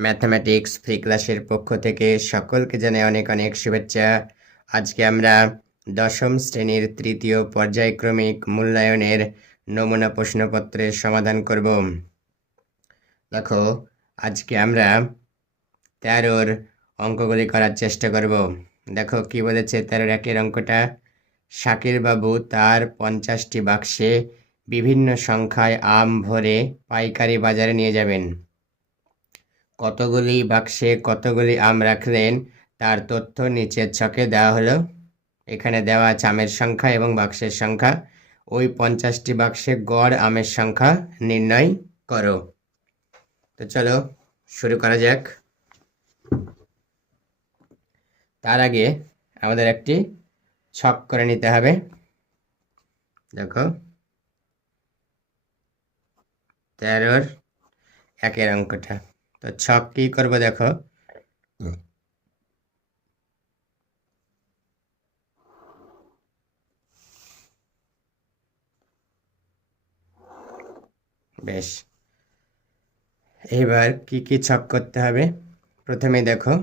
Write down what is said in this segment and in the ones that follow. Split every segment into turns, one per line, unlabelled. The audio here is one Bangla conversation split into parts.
ম্যাথামেটিক্স ফ্রি ক্লাসের পক্ষ থেকে সকলকে জানাই অনেক অনেক শুভেচ্ছা। আজকে আমরা দশম শ্রেণির তৃতীয় পর্যায়ক্রমিক মূল্যায়নের নমুনা প্রশ্নপত্রের সমাধান করব। দেখো, আজকে আমরা তেরোর অঙ্কগুলি করার চেষ্টা করব। দেখো, কি বলেছে তেরোর একের অঙ্কটা? শাকির বাবু তার পঞ্চাশটি বাক্সে বিভিন্ন সংখ্যায় আম ভরে পাইকারি বাজারে নিয়ে যাবেন। কতগুলি বাক্সে কতগুলি আম রাখলেন, তার তথ্য নিচের ছকে দেওয়া হলো। এখানে দেওয়া আছে আমের সংখ্যা এবং বাক্সের সংখ্যা। ওই পঞ্চাশটি বাক্সে গড় আমের সংখ্যা নির্ণয় করো। তো চলো শুরু করা যাক। তার আগে আমাদের একটি ছক করে নিতে হবে। দেখো। তেরোর একের অঙ্কটা। তো কি করব দেখো বেশ এবার কি কি ছক করতে হবে প্রথমে দেখো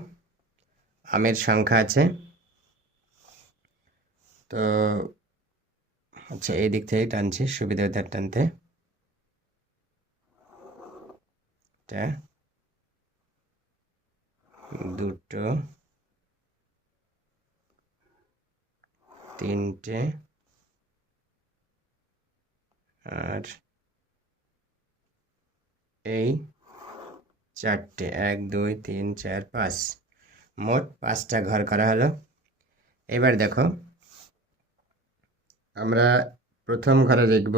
আমের সংখ্যা আছে তো আচ্ছা এই দিক থেকে টানছি সুবিধা টানতে দুটো, তিনটে, আর এই চারটে, এক, দুই, তিন, চার, পাঁচ। মোট পাঁচটা ঘর করা হলো। এবার দেখো, আমরা প্রথম ঘরে লিখব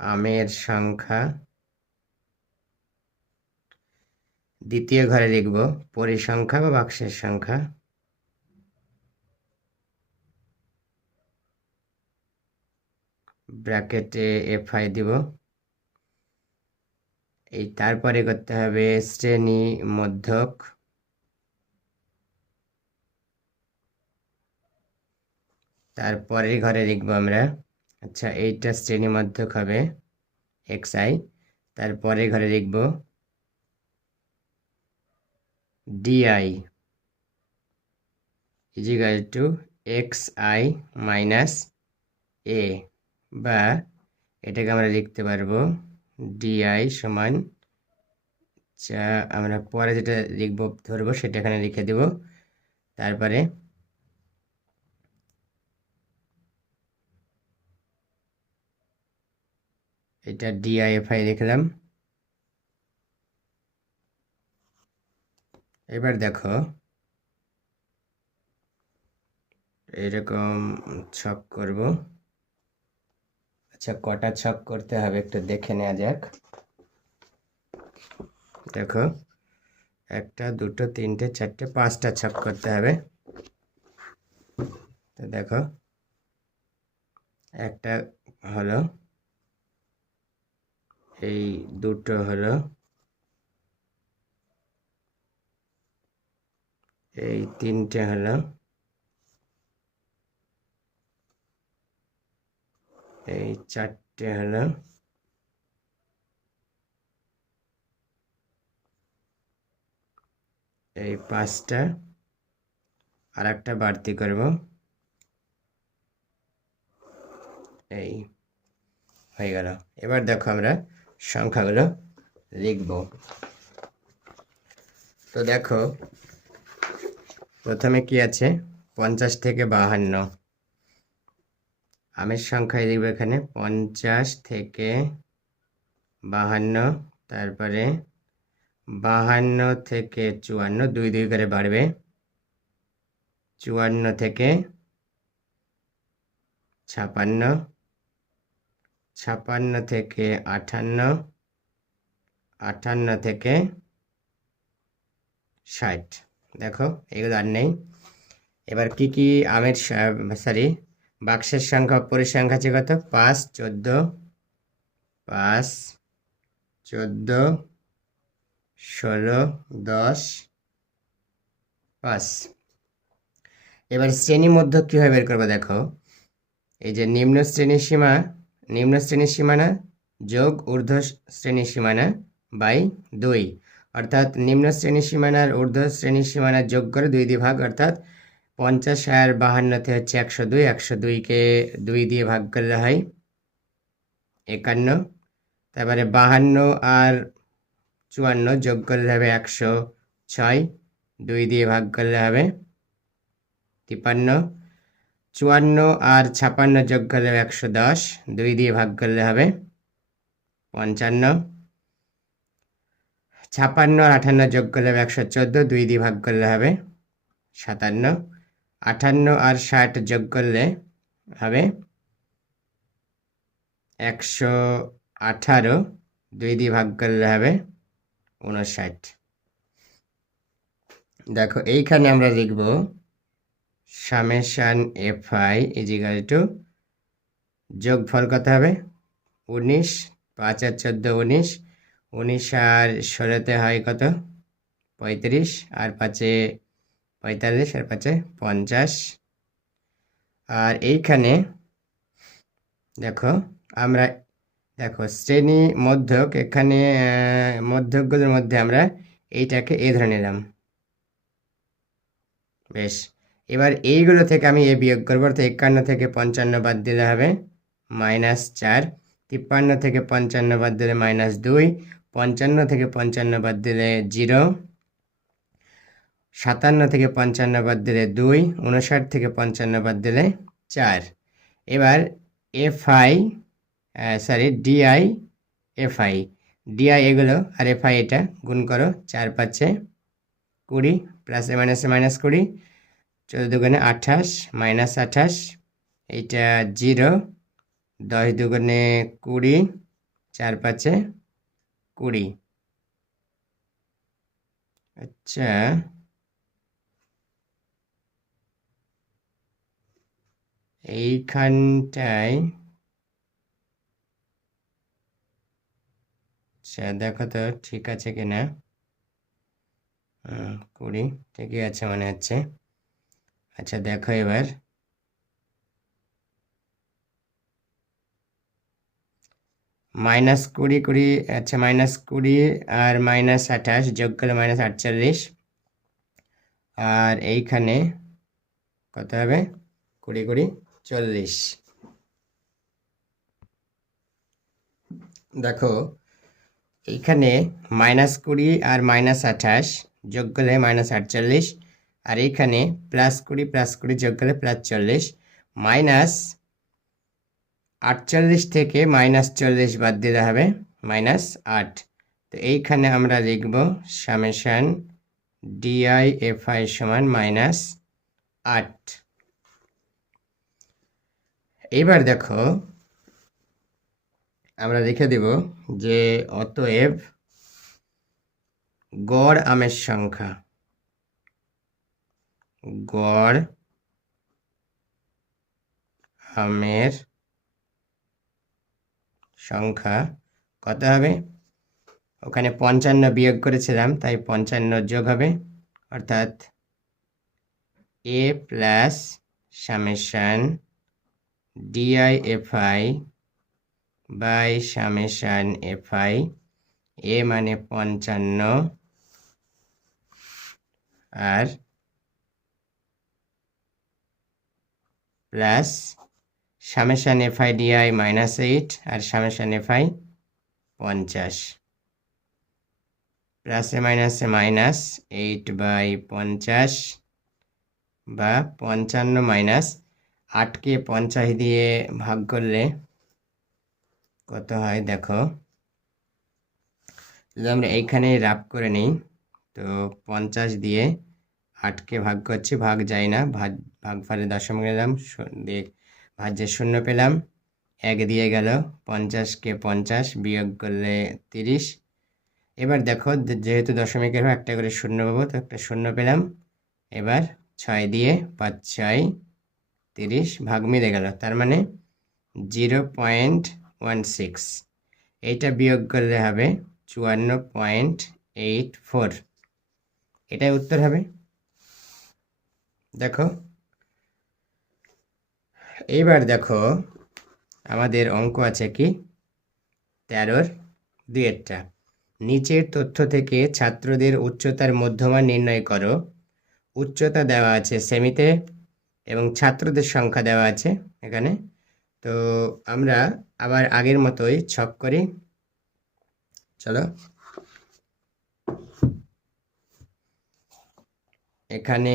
আমের সংখ্যা দ্বিতীয় ঘরে লিখব পরিসংখ্যা বা বাক্সের সংখ্যা। ব্র্যাকেটে এফ আই দিব। এই তারপরে করতে হবে শ্রেণি মধ্যক। তারপরের ঘরে লিখব আমরা। আচ্ছা এইটা শ্রেণি মধ্যক হবে এক্স আই তারপরে ঘরে লিখব D I equal to X I minus A বা এটাকে আমরা লিখতে পারব ডিআই সমান যা আমরা পরে যেটা লিখব, ধরবো, সেটা এখানে লিখে দেব। তারপরে এটা ডিআইএফআই লিখলাম। এবার দেখো এরকম ছক করব। আচ্ছা কটা ছক করতে হবে একটু দেখে নেওয়া যাক। দেখো, একটা, দুটো, তিনটে, চারটে, পাঁচটা ছক করতে হবে। তো দেখো, একটা হলো, এই দুটো হলো এই তিনটে হলো। এই চারটে হলো। এই পাঁচটা। আর একটা বাড়তি করব। এই হয়ে গেল। এবার দেখো আমরা সংখ্যাগুলো লিখব। তো দেখো প্রথমে কি আছে? পঞ্চাশ থেকে বাহান্ন। আমের সংখ্যায় লিখব এখানে। পঞ্চাশ থেকে বাহান্ন, তারপরে বাহান্ন থেকে চুয়ান্ন, দুই দুই করে বাড়বে। চুয়ান্ন থেকে ছাপান্ন ছাপান্ন থেকে আটান্ন আটান্ন থেকে ষাট। দেখো, এগুলো আর নেই। এবার কি কি আমের সরি বাক্সের সংখ্যা পরিসংখ্যা আছে কত? পাঁচ, চোদ্দ পাঁচ, চোদ্দ, ষোলো, দশ, পাঁচ। এবার শ্রেণি মধ্য কীভাবে বের করব দেখো। এই যে নিম্ন শ্রেণির সীমা, নিম্ন শ্রেণির সীমানা যোগ ঊর্ধ্ব শ্রেণি সীমানা বাই দুই। অর্থাৎ নিম্ন শ্রেণি সীমানার ঊর্ধ্ব শ্রেণি সীমানা যোগ করে দুই দিয়ে ভাগ অর্থাৎ পঞ্চাশ আর বাহান্নতে হচ্ছে একশো দুই, একশো দুইকে দুই দিয়ে ভাগ করলে হয় একান্ন। তারপরে বাহান্ন আর চুয়ান্ন যোগ করলে হবে একশো ছয়, দুই দিয়ে ভাগ করলে হবে তিপান্ন। চুয়ান্ন আর ছাপান্ন যোগ করলে হবে একশো দশ, দুই দিয়ে ভাগ করলে হবে পঞ্চান্ন। ছাপান্ন আর আটান্ন যোগ করলে হবে একশো চোদ্দ, দুই দিয়ে ভাগ করলে হবে সাতান্ন। আটান্ন আর ষাট যোগ করলে হবে একশো আঠারো, দুই দিয়ে ভাগ করলে হবে উনষাট দেখো, এইখানে আমরা লিখব summation F I equal to যোগফল কত হবে? উনিশ, পাঁচ আর চোদ্দ, উনিশ। উনিশ আর ষোলোতে হয় কত? পঁয়ত্রিশ আর পাঁচে পঁয়তাল্লিশ আর পাঁচে পঞ্চাশ। আর এইখানে দেখো, আমরা দেখো, শ্রেণি মধ্যক এখানে মধ্যকগুলোর মধ্যে আমরা এইটাকে এ ধরে নিলাম। বেশ, এবার এইগুলো থেকে আমি এ বিয়োগ করব, অর্থাৎ একান্ন থেকে পঞ্চান্ন বাদ দিলে হবে মাইনাস চার, তিপ্পান্ন থেকে পঞ্চান্ন বাদ দিলে মাইনাস দুই পঞ্চান্ন থেকে পঞ্চান্ন বাদ দিলে জিরো। সাতান্ন থেকে পঞ্চান্ন বাদ দিলে দুই উনষাট থেকে পঞ্চান্ন বাদ দিলে চার। এবার F I sorry D I F I D I এগুলো আর এফ আই এটা গুণ করো, চার পাঁচে কুড়ি প্লাসে মাইনাসে মাইনাস কুড়ি, চোদ্দ দুগুণে আঠাশ মাইনাস আঠাশ, এইটা জিরো, দশ দুগুণে কুড়ি, চার পাঁচে কুড়ি। আচ্ছা। এইখানটায় আচ্ছা দেখো তো ঠিক আছে কিনা। কুড়ি ঠিকই আছে মনে হচ্ছে। আচ্ছা দেখো এবার। মাইনাস কুড়ি কুড়ি আচ্ছা মাইনাস কুড়ি আর মাইনাস আঠাশ যোগ করলে মাইনাস আটচল্লিশ। আর এইখানে কত হবে? কুড়ি কুড়ি চল্লিশ। দেখো, এইখানে মাইনাস কুড়ি আর মাইনাস আঠাশ যোগ করলে মাইনাস আটচল্লিশ। আর এইখানে প্লাস কুড়ি প্লাস কুড়ি যোগ করলে প্লাস চল্লিশ। মাইনাস আটচল্লিশ থেকে মাইনাস চল্লিশ বাদ দিতে হবে মাইনাস আট। তো এইখানে আমরা লিখব summation D I F I সমান মাইনাস আট। এবার দেখো আমরা লিখে দেব যে অতএব গড় আমের সংখ্যা, গড় আমের সংখ্যা কত হবে? ওখানে পঞ্চান্ন বিয়োগ করেছিলাম, তাই পঞ্চান্ন যোগ হবে। অর্থাৎ A plus summation D I F I by summation F I A মানে পঞ্চান্ন, আর plus summation F I D I minus eight R summation FI পঞ্চাশ। প্লাসে মাইনাসে মাইনাস এইট বাই পঞ্চাশ বা পঞ্চান্ন মাইনাস আটকে পঞ্চাশ দিয়ে ভাগ করলে কত হয় দেখো। যদি আমরা এইখানে রাপ করে নিই, তো পঞ্চাশ দিয়ে আটকে ভাগ করছি, ভাগ যায় না, ভাগ ভাগ ফলে দশম গেলাম শূন্য দিয়ে ভাজ্যে শূন্য পেলাম, এক দিয়ে গেল, পঞ্চাশকে পঞ্চাশ বিয়োগ করলে তিরিশ। এবার দেখো যে- যেহেতু দশমিকের হয়, একটা করে শূন্য পাবো, তো একটা শূন্য পেলাম। এবার ছয় দিয়ে পাঁচ ছয় তিরিশ ভাগ মিলে গেল, তার মানে জিরো পয়েন্ট ওয়ান সিক্স। এইটা বিয়োগ করলে হবে চুয়ান্ন পয়েন্ট এইট ফোর। এটাই উত্তর হবে। দেখো এইবার দেখো, আমাদের অঙ্ক আছে কি? তেরোর দুয়েরটা নিচের তথ্য থেকে ছাত্রদের উচ্চতার মধ্যমান নির্ণয় করো। উচ্চতা দেওয়া আছে সেমিতে এবং ছাত্রদের সংখ্যা দেওয়া আছে এখানে। তো আমরা আবার আগের মতোই ছক করি। চলো। এখানে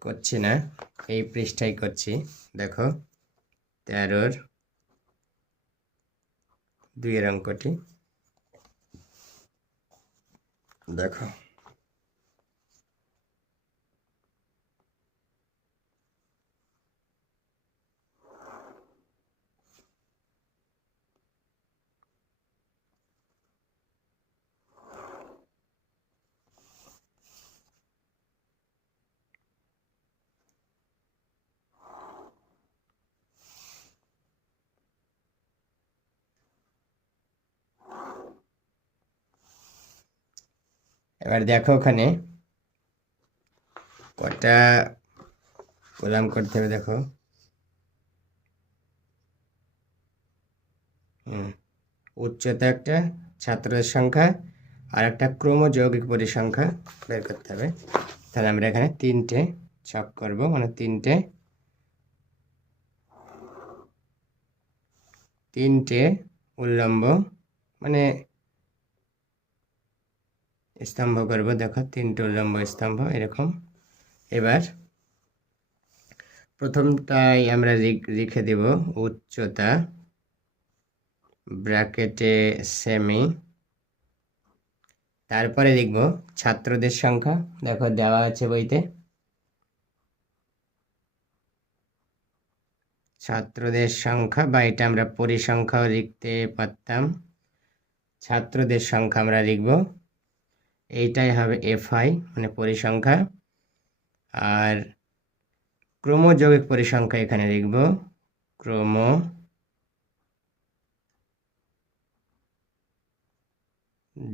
করছি না, এই পৃষ্ঠায় করছি। দেখো। তেরোর দুইয়ের অঙ্কটি। দেখো। এবার দেখো ওখানে কটা কলাম করতে হবে, দেখো। হুম, উচ্চতা একটা ছাত্রদের সংখ্যা আর একটা ক্রমযৌগিক পরিসংখ্যা বের করতে হবে। তাহলে আমরা এখানে তিনটে ছক করব মানে তিনটে তিনটে উল্লম্ব মানে স্তম্ভ করব দেখো তিনটে উল্লম্ব স্তম্ভ, এরকম। এবার প্রথমটাই আমরা লিখে দেব উচ্চতা, ব্র্যাকেটে সেমি। তারপরে লিখব ছাত্রদের সংখ্যা, দেখো, দেওয়া আছে বইতে। ছাত্রদের সংখ্যা, বা এটা আমরা পরিসংখ্যাও লিখতে পারতাম। ছাত্রদের সংখ্যা আমরা লিখব এইটাই হবে এফ আই মানে পরিসংখ্যা। আর ক্রমযৌগিক পরিসংখ্যা এখানে লিখব। ক্রম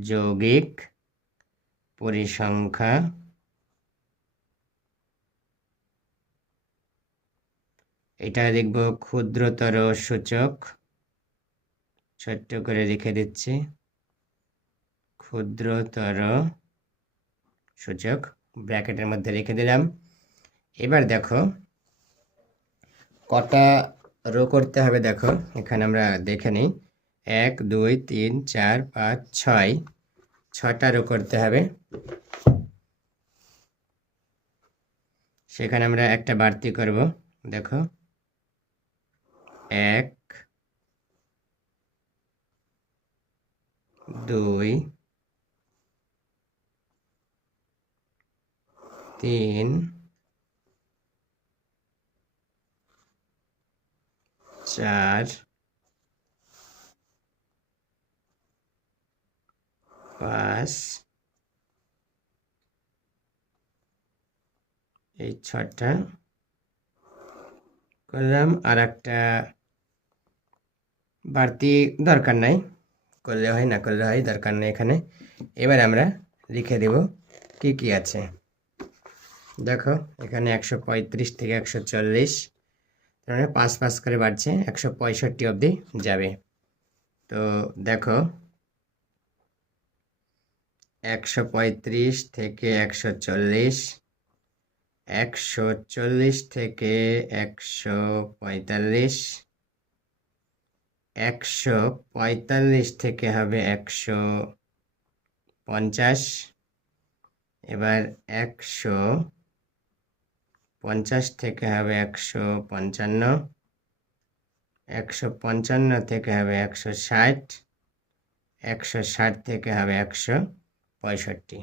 যৌগিক পরিসংখ্যা এটা লিখব ক্ষুদ্রতর সূচক। ছোট্ট করে লিখে দিচ্ছি। ক্ষুদ্রতর সূচক ব্র্যাকেটের মধ্যে রেখে দিলাম। এবার দেখো, কটা রো করতে হবে দেখো, এখানে আমরা দেখে নিই। এক, দুই, তিন, চার, পাঁচ, ছয়, ছটা রো করতে হবে। সেখানে আমরা একটা বাড়তি করব, দেখো। এক, দুই তিন। চার। পাঁচ। এই ছটা করলাম। আর একটা বাড়তি দরকার নাই। করলে হয়, না করলে হয়, দরকার নেই এখানে। এবার আমরা লিখে দেব কি কি আছে। দেখো, এখানে একশো পঁয়ত্রিশ থেকে একশো চল্লিশ। মানে পাঁচ পাঁচ করে বাড়ছে, একশো পঁয়ষট্টি অবধি যাবে। তো দেখো, একশো পঁয়ত্রিশ থেকে একশো চল্লিশ একশো চল্লিশ থেকে একশো পঁয়তাল্লিশ একশো পঁয়তাল্লিশ থেকে হবে একশো পঞ্চাশ, এবার একশো পঞ্চাশ থেকে হবে একশো পঞ্চান্ন একশো পঞ্চান্ন থেকে হবে একশো ষাট একশো ষাট থেকে হবে একশো পঁয়ষট্টি।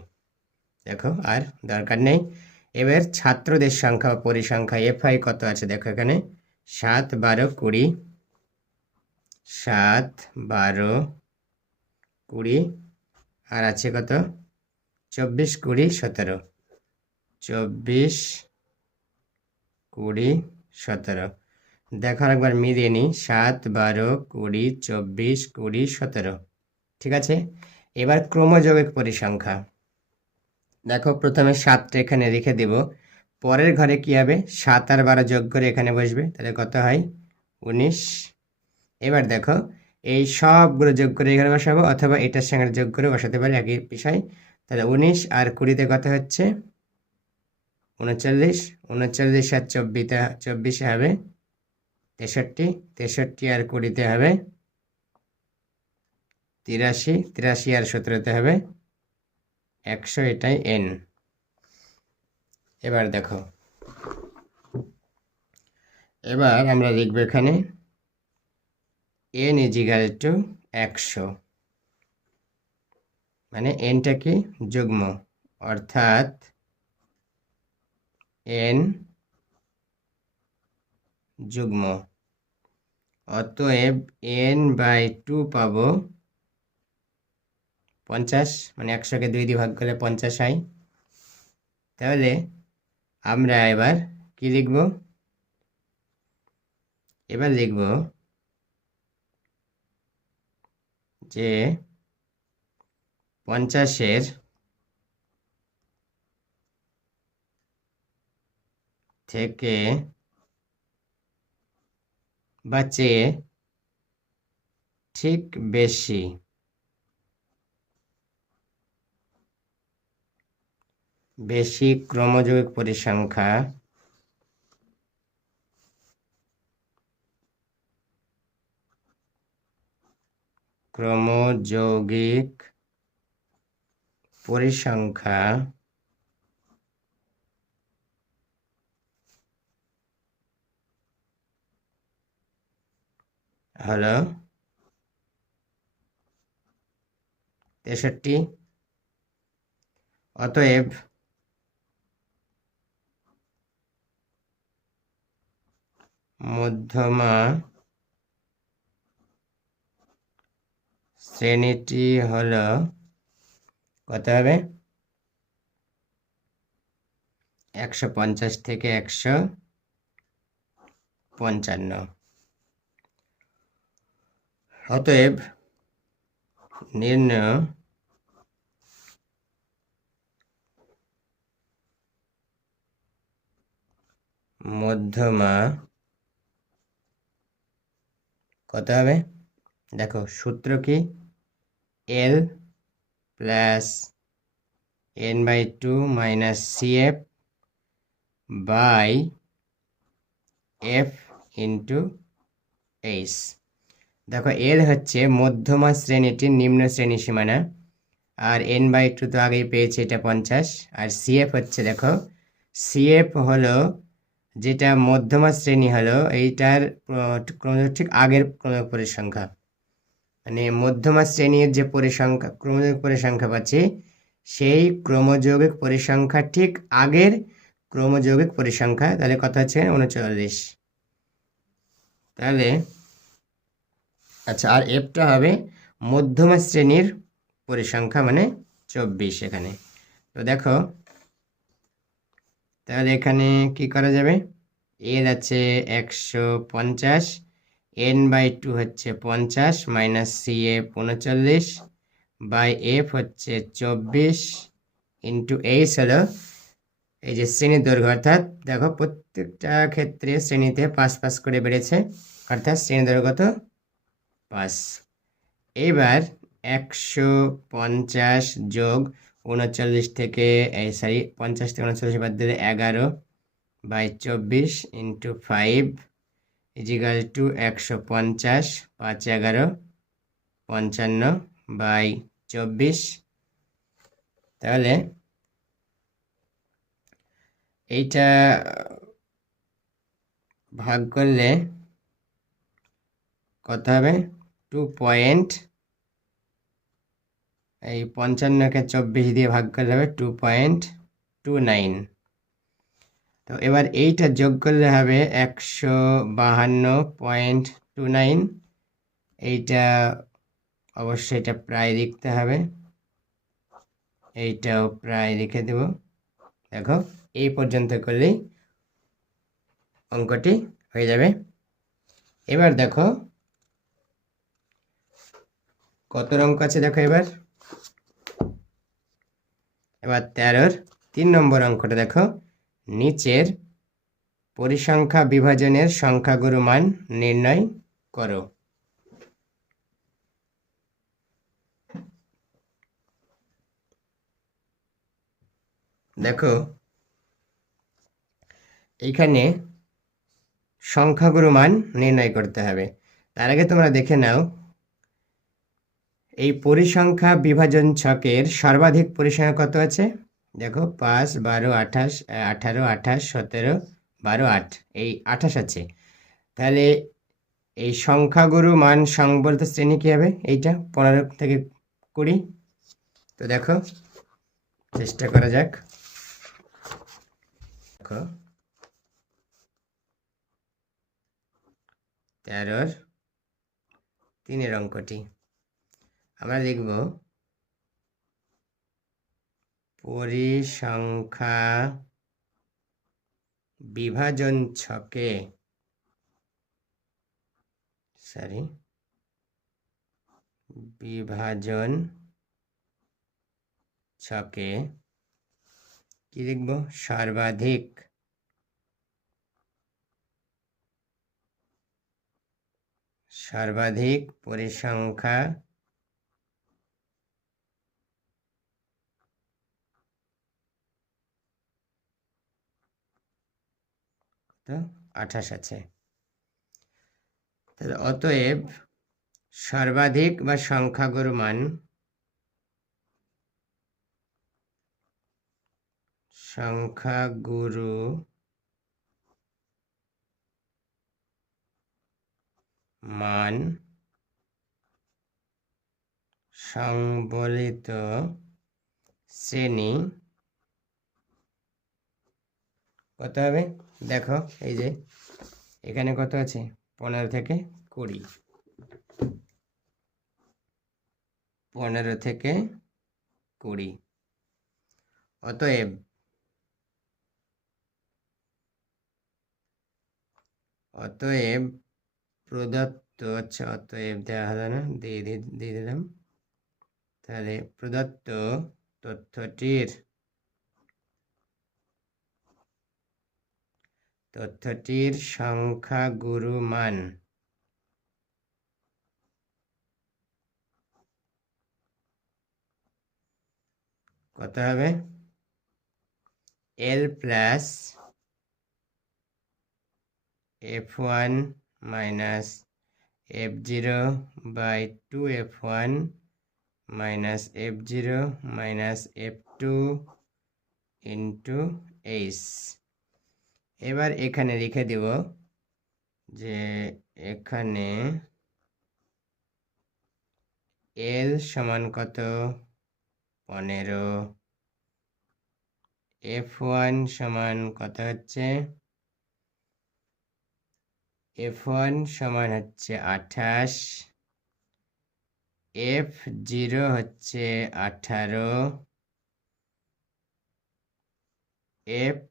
দেখো, আর দরকার নেই। এবার ছাত্রদের সংখ্যা, পরিসংখ্যা এফআই কত আছে দেখো এখানে। সাত বারো কুড়ি, সাত বারো কুড়ি, আর আছে কত? চব্বিশ কুড়ি সতেরো। চব্বিশ কুড়ি, সতেরো। দেখো একবার মিলিয়ে নিই। সাত, বারো, কুড়ি, চব্বিশ, কুড়ি, সতেরো। ঠিক আছে? এবার ক্রমযৌগিক পরিসংখ্যা। দেখো প্রথমে সাতটা এখানে রেখে দেব। পরের ঘরে কি হবে? সাত আর বারো যোগ করে এখানে বসবে। তাহলে কত হয়? উনিশ। এবার দেখো, এই সবগুলো যোগ করে এখানে বসাবো, অথবা এটার সঙ্গে যোগ করে বসাতে পারি একই বিষয়। তাহলে উনিশ আর কুড়িতে কত হচ্ছে? উনচল্লিশ উনচল্লিশ আর চব্বিতে, চব্বিশে হবে। তেষট্টি তেষট্টি আর কুড়িতে হবে। তিরাশি তিরাশি আর সতেরোতে হবে। একশো এটাই এন এবার দেখো। এবার আমরা লিখব এখানে এন ইজিগাল টু একশো। মানে এনটা কি? যুগ্ম। অর্থাৎ এন যুগ্ম। অতএব এন বাই টু পাবো পঞ্চাশ মানে একশোকে দুই দিয়ে ভাগ করলে পঞ্চাশ হয়। তাহলে আমরা এবার কি লিখব? এবার লিখব যে পঞ্চাশের থেকে বা চেয়ে ঠিক বেশি বেশি ক্রমযৌগিক পরিসংখ্যা ক্রমযৌগিক পরিসংখ্যা হলো তেষট্টি। অতএব মধ্যমা শ্রেণীটি হলো কত হবে? একশো পঞ্চাশ থেকে একশো পঞ্চান্ন। অতএব নির্ণয় মধ্যমা কত হবে? দেখো, সূত্র কি? L plus N by two minus C F by F into H দেখো এল হচ্ছে মধ্যমা শ্রেণীটির নিম্ন শ্রেণি সীমানা, আর এন বাই টু তো আগেই পেয়েছে এটা পঞ্চাশ, আর সিএফ হচ্ছে দেখো সিএফ হলো যেটা মধ্যমা শ্রেণি হলো, এইটার ক্রমযোগ ঠিক আগের পরিসংখ্যা। মানে মধ্যমা শ্রেণির যে পরিসংখ্যা, ক্রমযোগ পরিসংখ্যা পাচ্ছি, সেই ক্রমযৌগিক পরিসংখ্যা ঠিক আগের ক্রমযৌগিক পরিসংখ্যা, তাহলে কত হচ্ছে? উনচল্লিশ। তাহলে আচ্ছা আর এফটা হবে মধ্যমা শ্রেণির পরিসংখ্যা মানে চব্বিশ এখানে। তো দেখো, তাহলে এখানে কি করা যাবে? এর আছে একশো পঞ্চাশ এন বাই টু হচ্ছে পঞ্চাশ মাইনাস সি এফ উনচল্লিশ বাই এফ হচ্ছে চব্বিশ ইন্টু এইচ হলো এই যে শ্রেণির দৈর্ঘ্য, অর্থাৎ দেখো প্রত্যেকটা ক্ষেত্রে শ্রেণীতে পাঁচ পাঁচ করে বেড়েছে, অর্থাৎ শ্রেণি দৈর্ঘ্য তো পাঁচ। এবার একশো পঞ্চাশ যোগ উনচল্লিশ থেকে, এই সরি পঞ্চাশ থেকে উনচল্লিশ বাদ দিলে এগারো বাই চব্বিশ ইন্টু ফাইভ ইজিক্যাল টু একশো পঞ্চাশ, পাঁচ এগারো, পঞ্চান্ন বাই চব্বিশ। তাহলে এইটা ভাগ করলে কত হবে? টু পয়েন্ট এই পঞ্চান্নকে চব্বিশ দিয়ে ভাগ করলে হবে টু পয়েন্ট টু নাইন তো এবার এইটা যোগ করলে হবে একশো বাহান্ন পয়েন্ট টু নাইন এইটা অবশ্যই এটা প্রায় লিখতে হবে। এইটাও প্রায় লিখে দেব। দেখো, এই পর্যন্ত করলেই অঙ্কটি হয়ে যাবে। এবার দেখো কত অঙ্ক আছে দেখো এবার? এবার তেরোর তিন নম্বর অঙ্কটা দেখো। নিচের পরিসংখ্যা বিভাজনের সংখ্যাগুরু মান নির্ণয় করো। দেখো, এখানে সংখ্যাগুরু মান নির্ণয় করতে হবে। তার আগে তোমরা দেখে নাও এই পরিসংখ্যা বিভাজন ছকের সর্বাধিক পরিসংখ্যা কত আছে? দেখো, পাঁচ, বারো, আঠাশ আঠারো, আঠাশ, সতেরো, বারো, আট। এই আঠাশ আছে। তাহলে এই সংখ্যাগুরু মান সংবলিত শ্রেণি কী হবে? এইটা পনেরো থেকে কুড়ি। তো দেখো, চেষ্টা করা যাক। দেখো, তেরোর তিনের অঙ্কটি। আমরা লিখব পরিসংখ্যা বিভাজন ছকে সরি বিভাজন ছকে কি লিখব? সর্বাধিক সর্বাধিক পরিসংখ্যা তো আঠাশ আছে। অতএব সর্বাধিক বা সংখ্যাগুরু মান সংখ্যাগুরু মান সংবলিত শ্রেণি কত হবে? দেখো, এই যে, এখানে কত আছে? পনেরো থেকে কুড়ি। পনেরো থেকে কুড়ি। অতএব অতএব প্রদত্ত আচ্ছা অতএব দেওয়া হলো না, দিয়ে দিয়ে দিলাম। তাহলে প্রদত্ত তথ্যটির তথ্যটির সংখ্যাগুরু মান। কত হবে? L plus F one minus F zero by two F one minus F zero minus F two into H এবার এখানে লিখে দেব যে এখানে এল সমান কত? পনেরো। এফ ওয়ান সমান কত হচ্ছে? এফ ওয়ান সমান হচ্ছে আঠাশ। এফ জিরো হচ্ছে আঠারো। এফ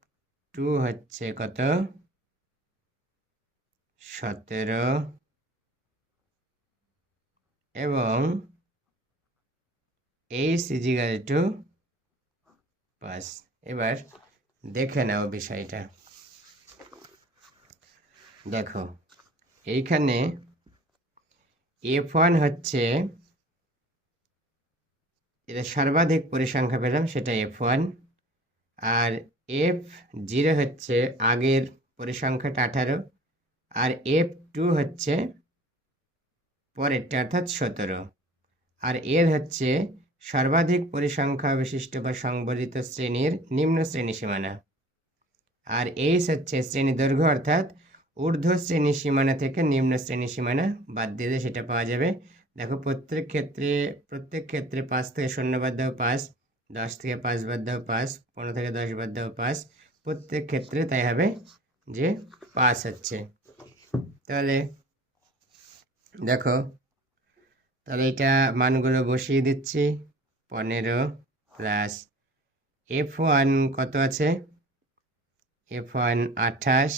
টু হচ্ছে কত? সতেরো। এবং এইচ ইজিক্যাল টু পাস এবার দেখে নাও বিষয়টা। দেখো, এইখানে এফ ওয়ান হচ্ছে এটা সর্বাধিক পরিসংখ্যা পেলাম, সেটা এফ ওয়ান আর এফ জিরো হচ্ছে আগের পরিসংখ্যাটা আঠারো আর এফ টু হচ্ছে পরেরটা অর্থাৎ সতেরো। আর এর হচ্ছে সর্বাধিক পরিসংখ্যা বিশিষ্ট বা সংবলিত শ্রেণির নিম্ন শ্রেণি সীমানা। আর এইচ হচ্ছে শ্রেণি দৈর্ঘ্য অর্থাৎ ঊর্ধ্ব শ্রেণি সীমানা থেকে নিম্ন শ্রেণি সীমানা। বাদ দিলে সেটা পাওয়া যাবে। দেখো প্রত্যেক ক্ষেত্রে প্রত্যেক ক্ষেত্রে পাঁচ থেকে শূন্য পাঁচ। দশ থেকে পাঁচ বাদ দাও, পাঁচ। পনেরো থেকে দশ বাদ দাও, পাঁচ। প্রত্যেক ক্ষেত্রে তাই হবে যে পাঁচ হচ্ছে। তাহলে দেখো, তাহলে এটা মানগুলো বসিয়ে দিচ্ছি। পনেরো প্লাস এফ ওয়ান কত আছে? এফ ওয়ান আঠাশ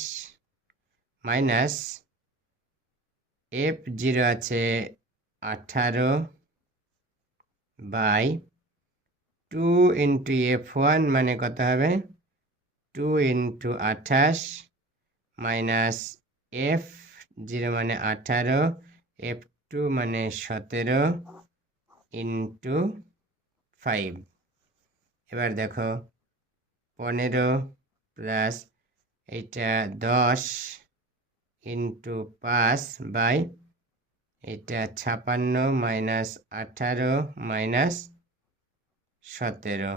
মাইনাস এফ জিরো আছে আঠারো by two into F one মানে কত হবে? টু ইন্টু আঠাশ মাইনাস এফ জিরো মানে আঠারো এফ টু মানে সতেরো ইন্টু ফাইভ এবার দেখো, পনেরো প্লাস এটা দশ ইন্টু পাঁচ বাই এটা ছাপান্ন মাইনাস আঠারো মাইনাস সতেরো।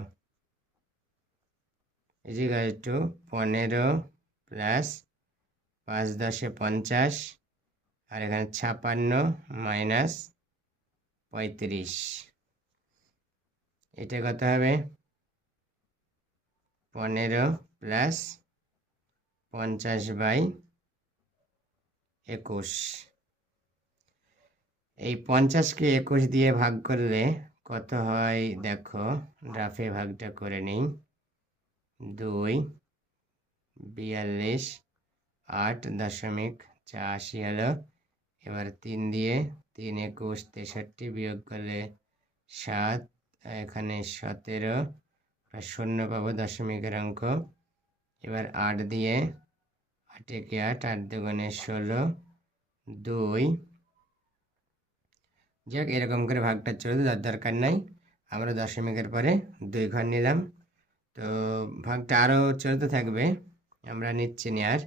ইজিকাল টু পনেরো প্লাস পাঁচ দশে পঞ্চাশ, আর এখানে ছাপান্ন মাইনাস পঁয়ত্রিশ। এটা কত হবে? পনেরো প্লাস পঞ্চাশ বাই একুশ। এই পঞ্চাশকে একুশ দিয়ে ভাগ করলে কত হয়? দেখো রাফে ভাগটা করে নিই। দুই, বিয়াল্লিশ, আট দশমিক চাশি হলো। এবার তিন দিয়ে তিন একুশ, তেষট্টি বিয়োগ করলে সাত, এখানে সতেরো শূন্য পাবো দশমিকের অঙ্ক। এবার আট দিয়ে আট একে আট আট দুগুণে ষোলো, দুই যাক, এরকম করে ভাগটা চলে তার দরকার নাই। আমরা দশমিকের পরে দুই ঘর নিলাম। তো ভাগটা আরও চলতে থাকবে। আমরা নিচ্ছি নি আর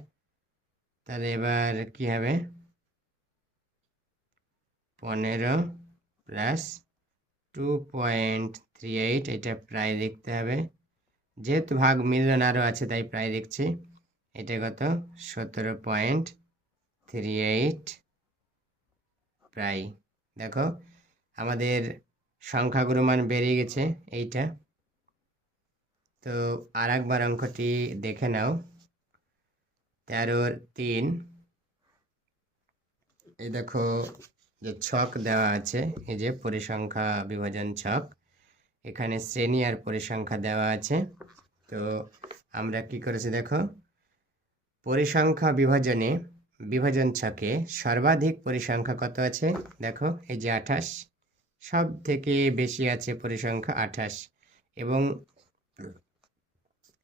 তাহলে এবার কি হবে? পনেরো plus two point three eight, এটা প্রায় দেখতে হবে। যেহেতু ভাগ মিলন আরও আছে, তাই প্রায় দেখছি এটা কত? সতেরো পয়েন্ট থ্রি এইট প্রায়। দেখো, আমাদের সংখ্যাগুরু মান বেরিয়ে গেছে এইটা। তো আর একবার অঙ্কটি দেখে নাও। তেরোর তিন। এই দেখো যে ছক দেওয়া আছে, এই যে পরিসংখ্যা বিভাজন ছক, এখানে শ্রেণি আর পরিসংখ্যা দেওয়া আছে। তো আমরা কি করেছি দেখো, পরিসংখ্যা বিভাজনে বিভাজন ছকে সর্বাধিক পরিসংখ্যা কত আছে? দেখো, এই যে আঠাশ সব থেকে বেশি আছে পরিসংখ্যা আঠাশ। এবং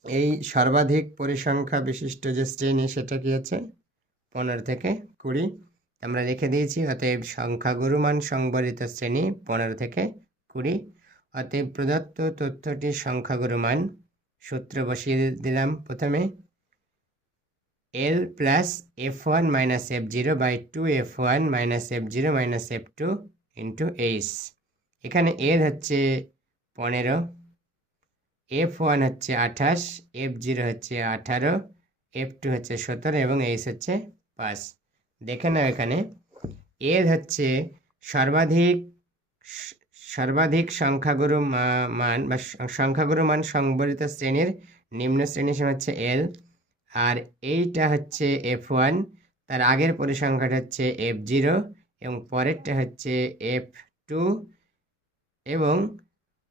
এই সর্বাধিক পরিসংখ্যা বিশিষ্ট যে শ্রেণি, সেটা কি আছে? পনেরো থেকে কুড়ি। আমরা রেখে দিয়েছি, অতএব সংখ্যাগুরু মান সংবলিত শ্রেণি পনেরো থেকে কুড়ি। অতএব প্রদত্ত তথ্যটি সংখ্যাগুরু মান সূত্র বসিয়ে দিলাম প্রথমে। L plus F one minus F zero by two F one minus F zero minus F two into H এখানে এল হচ্ছে পনেরো এফ ওয়ান হচ্ছে আঠাশ এফ জিরো হচ্ছে আঠারো এফ টু হচ্ছে সতেরো এবং এইচ হচ্ছে পাঁচ। দেখে নাও এখানে। এর হচ্ছে সর্বাধিক সর্বাধিক সংখ্যাগুরু মান বা সংখ্যাগুরু মান সংবলিত শ্রেণির নিম্ন শ্রেণি হচ্ছে এল আর এইটা হচ্ছে এফ ওয়ান তার আগের পরিসংখ্যাটা হচ্ছে এফ জিরো এবং পরেরটা হচ্ছে এফ টু এবং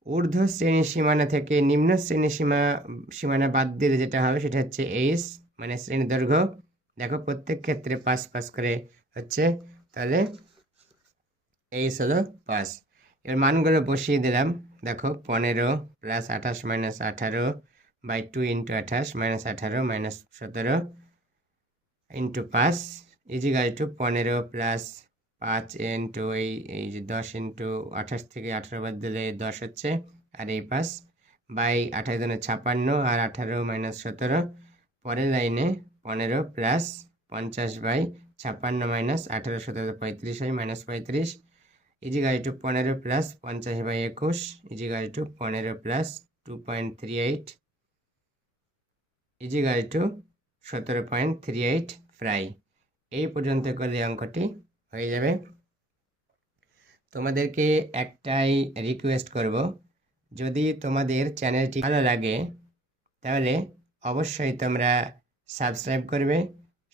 ঊর্ধ্ব শ্রেণির সীমানা থেকে নিম্ন শ্রেণি সীমা, সীমানা বাদ দিলে যেটা হবে সেটা হচ্ছে এইচ মানে শ্রেণি দৈর্ঘ্য। দেখো প্রত্যেক ক্ষেত্রে পাস পাস করে হচ্ছে, তাহলে এইচ হলো পাঁচ। এবার মানগুলো বসিয়ে দিলাম। দেখো পনেরো প্লাস আঠাশ মাইনাস আঠারো বাই টু ইন্টু আঠাশ মাইনাস আঠারো মাইনাস সতেরো ইন্টু পাঁচ ইজিগাল টু পনেরো প্লাস পাঁচ ইন্টু এই এই যে দশ ইন্টু আঠাশ থেকে আঠারো বাদ দিলে দশ হচ্ছে, আর এই পাঁচ বাই আঠাশ জনের ছাপান্ন, আর আঠারো মাইনাস সতেরো, পরের লাইনে পনেরো প্লাস পঞ্চাশ বাই ছাপ্পান্ন মাইনাস আঠারো সতেরো, পঁয়ত্রিশ হয় মাইনাস পঁয়ত্রিশ ইজিগাল টু পনেরো প্লাস পঞ্চাশ বাই একুশ ইজিগাল টু পনেরো plus two point three eight equal to সতেরো পয়েন্ট থ্রি এইট ফ্রাই এই পর্যন্ত করলে অঙ্কটি হয়ে যাবে। তোমাদেরকে একটাই রিকোয়েস্ট করব। যদি তোমাদের চ্যানেলটি ভালো লাগে, তাহলে অবশ্যই তোমরা সাবস্ক্রাইব করবে।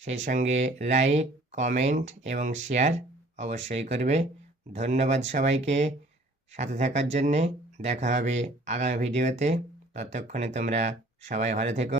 সেই সঙ্গে লাইক কমেন্ট এবং শেয়ার অবশ্যই করবে। ধন্যবাদ সবাইকে। সাথে থাকার জন্যে দেখা হবে আগামী ভিডিওতে ততক্ষণে তোমরা সবাই ভালো থেকো।